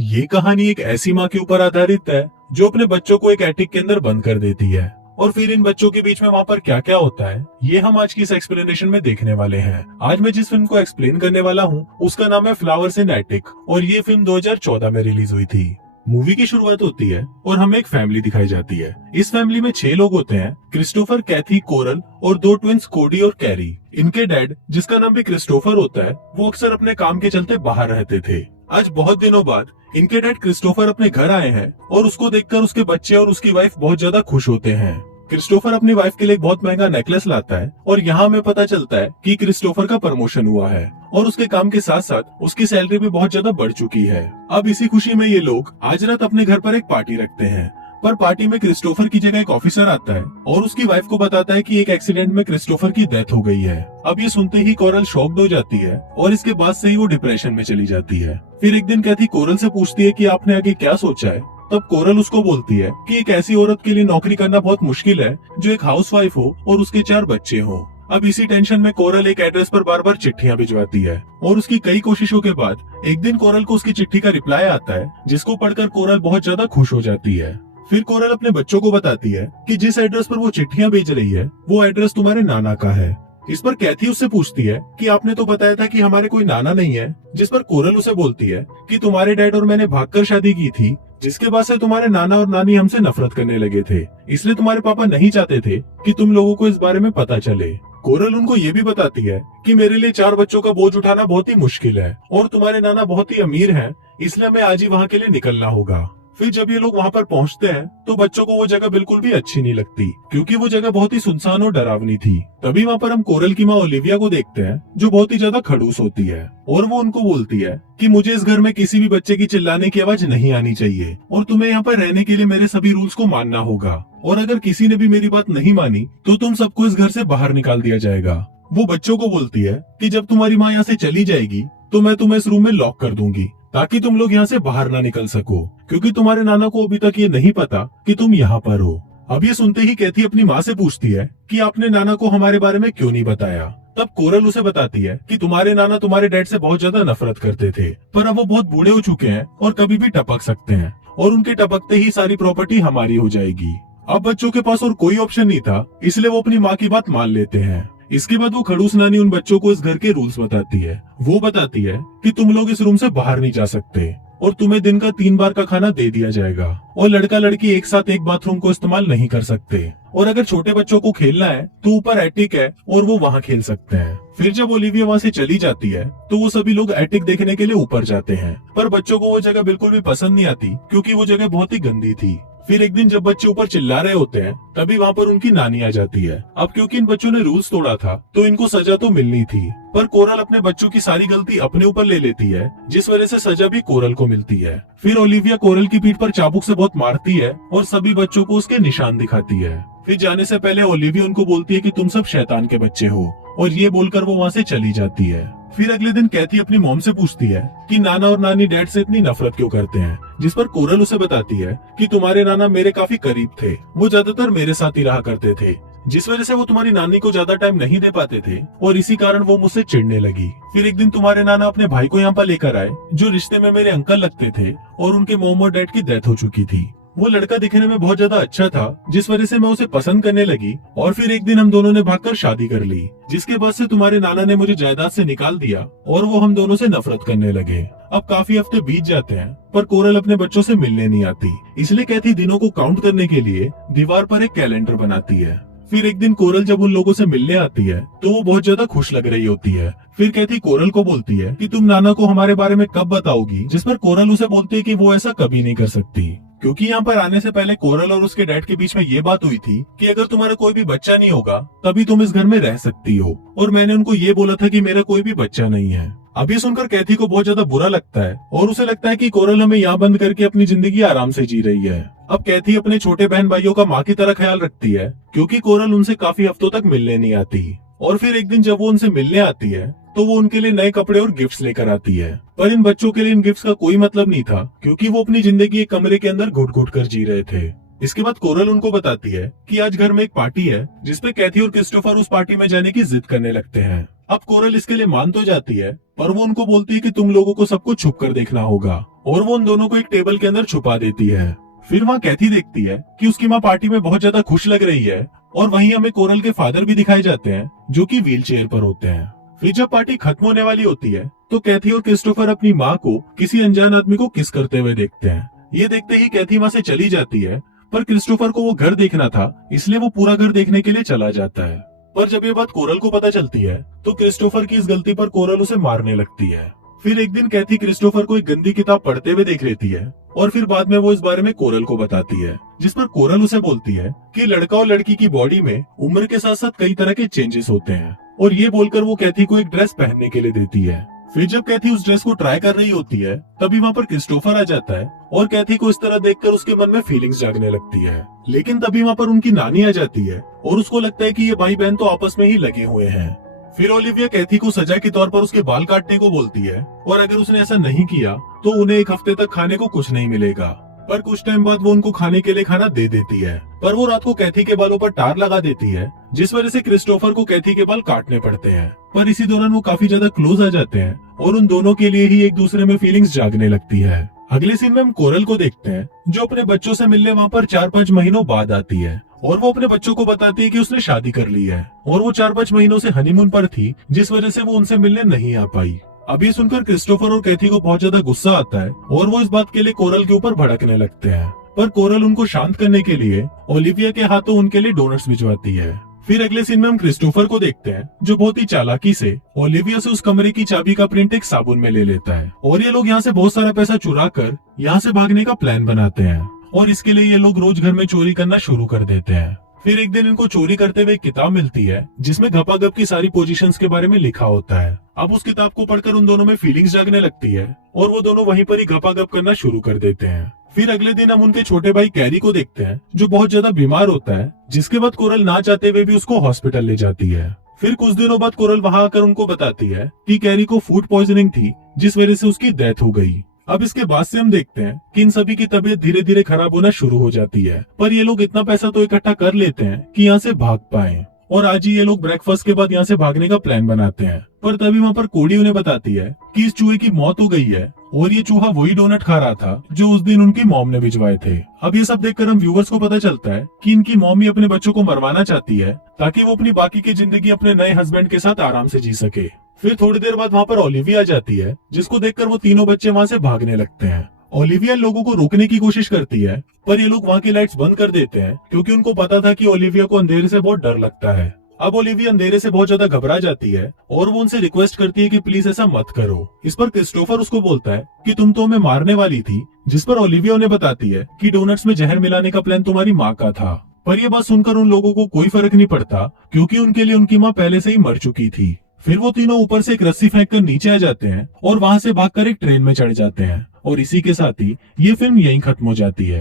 ये कहानी एक ऐसी माँ के ऊपर आधारित है जो अपने बच्चों को एक एटिक के अंदर बंद कर देती है और फिर इन बच्चों के बीच में वहाँ पर क्या क्या होता है ये हम आज की इस एक्सप्लेनेशन में देखने वाले हैं। आज मैं जिस फिल्म को एक्सप्लेन करने वाला हूँ उसका नाम है फ्लावर्स इन एटिक और ये फिल्म 2014 में रिलीज हुई थी। मूवी की शुरुआत होती है और हमें एक फैमिली दिखाई जाती है। इस फैमिली में 6 लोग होते हैं, क्रिस्टोफर, कैथी, कोरल और 2 ट्विंस कोडी और कैरी। इनके डैड, जिसका नाम भी क्रिस्टोफर होता है, वो अक्सर अपने काम के चलते बाहर रहते थे। आज बहुत दिनों बाद इनके डैड क्रिस्टोफर अपने घर आए हैं और उसको देखकर उसके बच्चे और उसकी वाइफ बहुत ज्यादा खुश होते हैं। क्रिस्टोफर अपनी वाइफ के लिए एक बहुत महंगा नेकलेस लाता है और यहाँ हमें पता चलता है कि क्रिस्टोफर का प्रमोशन हुआ है और उसके काम के साथ साथ उसकी सैलरी भी बहुत ज्यादा बढ़ चुकी है। अब इसी खुशी में ये लोग आज रात अपने घर पर एक पार्टी रखते हैं, पर पार्टी में क्रिस्टोफर की जगह एक ऑफिसर आता है और उसकी वाइफ को बताता है कि एक एक्सीडेंट में क्रिस्टोफर की डेथ हो गई है। अब ये सुनते ही कोरल शॉक्ड हो जाती है और इसके बाद से ही वो डिप्रेशन में चली जाती है। फिर एक दिन कैथी कोरल से पूछती है कि आपने आगे क्या सोचा है। तब कोरल उसको बोलती है कि एक ऐसी औरत के लिए नौकरी करना बहुत मुश्किल है जो एक हाउसवाइफ हो और उसके 4 बच्चे हो। अब इसी टेंशन में कोरल एक एड्रेस पर बार बार चिट्ठियां भिजवाती है और उसकी कई कोशिशों के बाद एक दिन कोरल को उसकी चिट्ठी का रिप्लाई आता है, जिसको पढ़कर कोरल बहुत ज्यादा खुश हो जाती है। फिर कोरल अपने बच्चों को बताती है कि जिस एड्रेस पर वो चिट्ठियां भेज रही है वो एड्रेस तुम्हारे नाना का है। इस पर कैथी उससे पूछती है कि आपने तो बताया था कि हमारे कोई नाना नहीं है, जिस पर कोरल उसे बोलती है कि तुम्हारे डैड और मैंने भागकर शादी की थी, जिसके बाद से तुम्हारे नाना और नानी हमसे नफरत करने लगे थे, इसलिए तुम्हारे पापा नहीं चाहते थे कि तुम लोगों को इस बारे में पता चले। कोरल उनको ये भी बताती है कि मेरे लिए 4 बच्चों का बोझ उठाना बहुत ही मुश्किल है और तुम्हारे नाना बहुत ही अमीर हैं, इसलिए हमें आज ही वहाँ के लिए निकलना होगा। फिर जब ये लोग वहाँ पर पहुँचते हैं तो बच्चों को वो जगह बिल्कुल भी अच्छी नहीं लगती क्योंकि वो जगह बहुत ही सुनसान और डरावनी थी। तभी वहाँ पर हम कोरल की माँ ओलिविया को देखते हैं जो बहुत ही ज्यादा खड़ूस होती है और वो उनको बोलती है कि मुझे इस घर में किसी भी बच्चे की चिल्लाने की आवाज नहीं आनी चाहिए और तुम्हें यहाँ पर रहने के लिए मेरे सभी रूल्स को मानना होगा और अगर किसी ने भी मेरी बात नहीं मानी तो तुम सबको इस घर से बाहर निकाल दिया जाएगा। वो बच्चों को बोलती है कि जब तुम्हारी माँ यहाँ से चली जाएगी तो मैं तुम्हें इस रूम में लॉक कर दूंगी ताकि तुम लोग यहाँ से बाहर ना निकल सको, क्योंकि तुम्हारे नाना को अभी तक ये नहीं पता कि तुम यहाँ पर हो। अब ये सुनते ही कैथी अपनी माँ से पूछती है कि आपने नाना को हमारे बारे में क्यों नहीं बताया। तब कोरल उसे बताती है कि तुम्हारे नाना तुम्हारे डैड से बहुत ज्यादा नफरत करते थे, पर अब वो बहुत बूढ़े हो चुके हैं और कभी भी टपक सकते हैं और उनके टपकते ही सारी प्रॉपर्टी हमारी हो जाएगी। अब बच्चों के पास और कोई ऑप्शन नहीं था, इसलिए वो अपनी माँ की बात मान लेते हैं। इसके बाद वो खड़ूस नानी उन बच्चों को इस घर के रूल्स बताती है। वो बताती है कि तुम लोग इस रूम से बाहर नहीं जा सकते और तुम्हें दिन का 3 बार का खाना दे दिया जाएगा और लड़का लड़की एक साथ एक बाथरूम को इस्तेमाल नहीं कर सकते और अगर छोटे बच्चों को खेलना है तो ऊपर एटिक है और वो वहाँ खेल सकते हैं। फिर जब ओलिविया वहाँ से चली जाती है तो वो सभी लोग एटिक देखने के लिए ऊपर जाते हैं, पर बच्चों को वो जगह बिल्कुल भी पसंद नहीं आती क्योंकि वो जगह बहुत ही गंदी थी। फिर एक दिन जब बच्चे ऊपर चिल्ला रहे होते हैं तभी वहाँ पर उनकी नानी आ जाती है। अब क्योंकि इन बच्चों ने रूल्स तोड़ा था तो इनको सजा तो मिलनी थी, पर कोरल अपने बच्चों की सारी गलती अपने ऊपर ले लेती है, जिस वजह से सजा भी कोरल को मिलती है। फिर ओलिविया कोरल की पीठ पर चाबुक से बहुत मारती है और सभी बच्चों को उसके निशान दिखाती है। फिर जाने से पहले ओलिविया उनको बोलती है कि तुम सब शैतान के बच्चे हो और ये बोलकर वो वहाँ से चली जाती है। फिर अगले दिन कैथी अपनी मॉम से पूछती है कि नाना और नानी डैड से इतनी नफरत क्यों करते हैं, जिस पर कोरल उसे बताती है कि तुम्हारे नाना मेरे काफी करीब थे, वो ज्यादातर मेरे साथ ही रहा करते थे, जिस वजह से वो तुम्हारी नानी को ज्यादा टाइम नहीं दे पाते थे और इसी कारण वो मुझसे चिढ़ने लगी। फिर एक दिन तुम्हारे नाना अपने भाई को यहाँ पर लेकर आए जो रिश्ते में मेरे अंकल लगते थे और उनके मॉम और डैड की डेथ हो चुकी थी। वो लड़का दिखने में बहुत ज्यादा अच्छा था, जिस वजह से मैं उसे पसंद करने लगी और फिर एक दिन हम दोनों ने भागकर शादी कर ली, जिसके बाद से तुम्हारे नाना ने मुझे जायदाद से निकाल दिया और वो हम दोनों से नफरत करने लगे। अब काफी हफ्ते बीत जाते हैं पर कोरल अपने बच्चों से मिलने नहीं आती, इसलिए कैथी दिनों को काउंट करने के लिए दीवार पर एक कैलेंडर बनाती है। फिर एक दिन कोरल जब उन लोगों से मिलने आती है तो वो बहुत ज्यादा खुश लग रही होती है। फिर कैथी कोरल को बोलती है कि तुम नाना को हमारे बारे में कब बताओगी, जिस पर कोरल उसे बोलती है कि वो ऐसा कभी नहीं कर सकती, क्योंकि यहाँ पर आने से पहले कोरल और उसके डैड के बीच में ये बात हुई थी कि अगर तुम्हारा कोई भी बच्चा नहीं होगा तभी तुम इस घर में रह सकती हो, और मैंने उनको ये बोला था कि मेरा कोई भी बच्चा नहीं है। अब ये सुनकर कैथी को बहुत ज्यादा बुरा लगता है और उसे लगता है कि कोरल हमें यहाँ बंद करके अपनी जिंदगी आराम से जी रही है। अब कैथी अपने छोटे बहन भाइयों का माँ की तरह ख्याल रखती है क्योंकि कोरल उनसे काफी हफ्तों तक मिलने नहीं आती, और फिर एक दिन जब वो उनसे मिलने आती है तो वो उनके लिए नए कपड़े और गिफ्ट्स लेकर आती है, पर इन बच्चों के लिए इन गिफ्ट्स का कोई मतलब नहीं था क्योंकि वो अपनी जिंदगी एक कमरे के अंदर घुट घुट कर जी रहे थे। इसके बाद कोरल उनको बताती है कि आज घर में एक पार्टी है जिसपे कैथी और क्रिस्टोफर उस पार्टी में जाने की जिद करने लगते हैं। अब कोरल इसके लिए मान तो जाती है, पर वो उनको बोलती है कि तुम लोगों को सब कुछ छुप कर देखना होगा, और वो उन दोनों को एक टेबल के अंदर छुपा देती है। फिर वहाँ कैथी देखती है कि उसकी माँ पार्टी में बहुत ज्यादा खुश लग रही है, और वहीं हमें कोरल के फादर भी दिखाए जाते हैं जो कि व्हील चेयर पर होते हैं। फिर जब पार्टी खत्म होने वाली होती है तो कैथी और क्रिस्टोफर अपनी माँ को किसी अनजान आदमी को किस करते हुए देखते हैं। ये देखते ही कैथी वहाँ से चली जाती है, पर क्रिस्टोफर को वो घर देखना था, इसलिए वो पूरा घर देखने के लिए चला जाता है। पर जब ये बात कोरल को पता चलती है तो क्रिस्टोफर की इस गलती पर कोरल उसे मारने लगती है। फिर एक दिन कैथी क्रिस्टोफर को एक गंदी किताब पढ़ते हुए देख लेती है, और फिर बाद में वो इस बारे में कोरल को बताती है, जिस पर कोरल उसे बोलती है कि लड़का और लड़की की बॉडी में उम्र के साथ साथ कई तरह के चेंजेस होते हैं, और ये बोलकर वो कैथी को एक ड्रेस पहनने के लिए देती है। फिर जब कैथी उस ड्रेस को ट्राई कर रही होती है तभी वहाँ पर क्रिस्टोफर आ जाता है, और कैथी को इस तरह देखकर उसके मन में फीलिंग्स जागने लगती है। लेकिन तभी वहाँ पर उनकी नानी आ जाती है, और उसको लगता है कि ये भाई बहन तो आपस में ही लगे हुए हैं। फिर ओलिविया कैथी को सजा के तौर पर उसके बाल काटने को बोलती है, और अगर उसने ऐसा नहीं किया तो उन्हें एक हफ्ते तक खाने को कुछ नहीं मिलेगा। पर कुछ टाइम बाद वो उनको खाने के लिए खाना दे देती है, पर वो रात को कैथी के बालों पर टार लगा देती है, जिस वजह से क्रिस्टोफर को कैथी के बाल काटने पड़ते हैं। पर इसी दौरान वो काफी ज्यादा क्लोज आ जाते हैं, और उन दोनों के लिए ही एक दूसरे में फीलिंग्स जागने लगती है। अगले सीन में हम कोरल को देखते हैं, जो अपने बच्चों से मिलने वहाँ पर 4-5 महीनों बाद आती है, और वो अपने बच्चों को बताती है कि उसने शादी कर ली है, और वो 4-5 महीनों से हनीमून पर थी, जिस वजह से वो उनसे मिलने नहीं आ पाई। अब ये सुनकर क्रिस्टोफर और कैथी को बहुत ज्यादा गुस्सा आता है, और वो इस बात के लिए कोरल के ऊपर भड़कने लगते हैं। पर कोरल उनको शांत करने के लिए ओलिविया के हाथों उनके लिए डोनट्स भिजवाती है। फिर अगले सीन में हम क्रिस्टोफर को देखते हैं, जो बहुत ही चालाकी से ओलिविया से उस कमरे की चाबी का प्रिंट एक साबुन में ले लेता है, और ये लोग यहाँ से बहुत सारा पैसा चुरा कर यहाँ से भागने का प्लान बनाते हैं, और इसके लिए ये लोग रोज घर में चोरी करना शुरू कर देते हैं। फिर एक दिन इनको चोरी करते हुए एक किताब मिलती है, जिसमें गपागप की सारी पोजीशंस के बारे में लिखा होता है। अब उस किताब को पढ़कर उन दोनों में फीलिंग्स जागने लगती है, और वो दोनों वहीं पर ही गपागप करना शुरू कर देते हैं। फिर अगले दिन हम उनके छोटे भाई कैरी को देखते हैं, जो बहुत ज्यादा बीमार होता है, जिसके बाद कोरल ना चाहते हुए भी उसको हॉस्पिटल ले जाती है। फिर कुछ दिनों बाद कोरल वहां आकर उनको बताती है कि कैरी को फूड पॉइजनिंग थी, जिस वजह से उसकी डेथ हो गई। अब इसके बाद से हम देखते हैं कि इन सभी की तबीयत धीरे धीरे खराब होना शुरू हो जाती है, पर ये लोग इतना पैसा तो इकट्ठा कर लेते हैं कि यहाँ से भाग पाए, और आज ही ये लोग ब्रेकफास्ट के बाद यहाँ से भागने का प्लान बनाते हैं। पर तभी वहाँ पर कोडी उन्हें बताती है कि इस चूहे की मौत हो गई है, और ये चूहा वही डोनट खा रहा था जो उस दिन उनकी मॉम ने भिजवाए थे। अब ये सब देखकर हम व्यूवर्स को पता चलता है कि इनकी मॉम ही अपने बच्चों को मरवाना चाहती है, ताकि वो अपनी बाकी की जिंदगी अपने नए हस्बैंड के साथ आराम से जी सके। फिर थोड़ी देर बाद वहाँ पर ओलिविया आ जाती है, जिसको देखकर वो तीनों बच्चे वहाँ से भागने लगते हैं। ओलिविया लोगों को रोकने की कोशिश करती है, पर ये लोग वहाँ की लाइट्स बंद कर देते हैं, क्योंकि उनको पता था कि ओलिविया को अंधेरे से बहुत डर लगता है। अब ओलिविया अंधेरे से बहुत ज्यादा घबरा जाती है, और वो उनसे रिक्वेस्ट करती है कि प्लीज ऐसा मत करो। इस पर क्रिस्टोफर उसको बोलता है कि तुम तो हमें मारने वाली थी, जिस पर ओलिविया उन्हें बताती है कि डोनट्स में जहर मिलाने का प्लान तुम्हारी माँ का था। पर ये बात सुनकर उन लोगों को कोई फर्क नहीं पड़ता, क्योंकि उनके लिए उनकी माँ पहले से ही मर चुकी थी। फिर वो तीनों ऊपर से एक रस्सी फेंककर नीचे आ जाते हैं, और वहां से भागकर एक ट्रेन में चढ़ जाते हैं, और इसी के साथ ही ये फिल्म यहीं खत्म हो जाती है।